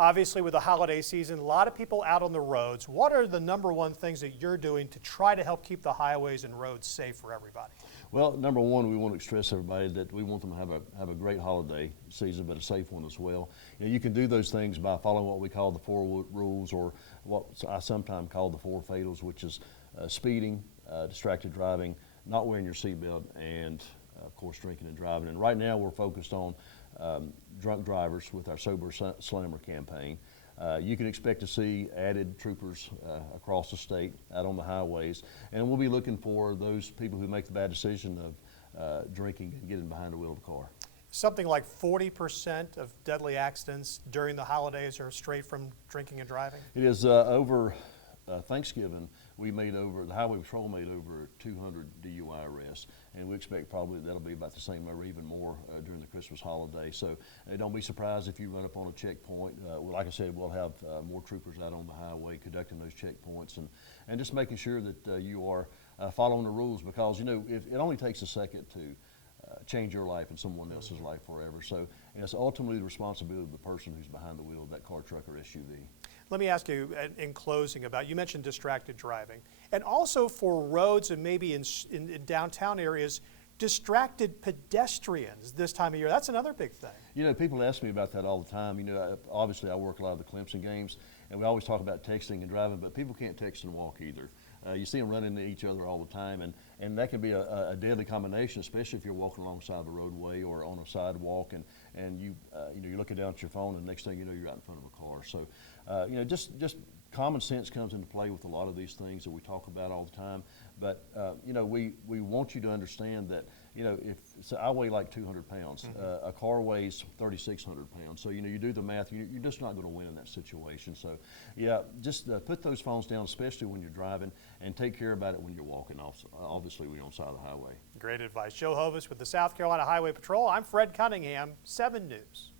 Obviously, with the holiday season, a lot of people out on the roads. What are the number one things that you're doing to try to help keep the highways and roads safe for everybody? Well, number one, we want to stress everybody that we want them to have a great holiday season, but a safe one as well. You can do those things by following what we call the four rules, or what I sometimes call the four fatals, which is speeding, distracted driving, not wearing your seatbelt, and of course drinking and driving. And right now we're focused on drunk drivers with our Sober Slammer campaign. You can expect to see added troopers across the state out on the highways, and we'll be looking for those people who make the bad decision of drinking and getting behind the wheel of the car. Something like 40% of deadly accidents during the holidays are straight from drinking and driving? It is. Over Thanksgiving, the Highway Patrol made over 200 DUI arrests, and we expect probably that'll be about the same or even more during the Christmas holiday. So don't be surprised if you run up on a checkpoint. Like I said, we'll have more troopers out on the highway conducting those checkpoints and just making sure that you are following the rules, because if it only takes a second to change your life and someone else's life forever. So it's ultimately the responsibility of the person who's behind the wheel of that car, truck, or SUV. Let me ask you in closing you mentioned distracted driving, and also for roads and maybe in downtown areas, distracted pedestrians this time of year. That's another big thing. People ask me about that all the time. Obviously I work a lot of the Clemson games, and we always talk about texting and driving, but people can't text and walk either. You see them running into each other all the time, and that can be a deadly combination, especially if you're walking alongside the roadway or on a sidewalk, and you're looking down at your phone, and the next thing you know, you're out in front of a car. So, just common sense comes into play with a lot of these things that we talk about all the time. But we want you to understand that if I weigh like 200 pounds, a car weighs 3,600 pounds. So you do the math, you're just not going to win in that situation. So yeah, just put those phones down, especially when you're driving, and take care about it when you're walking. Obviously, we're on the side of the highway. Great advice. Joe Hovis with the South Carolina Highway Patrol. I'm Fred Cunningham, 7 News.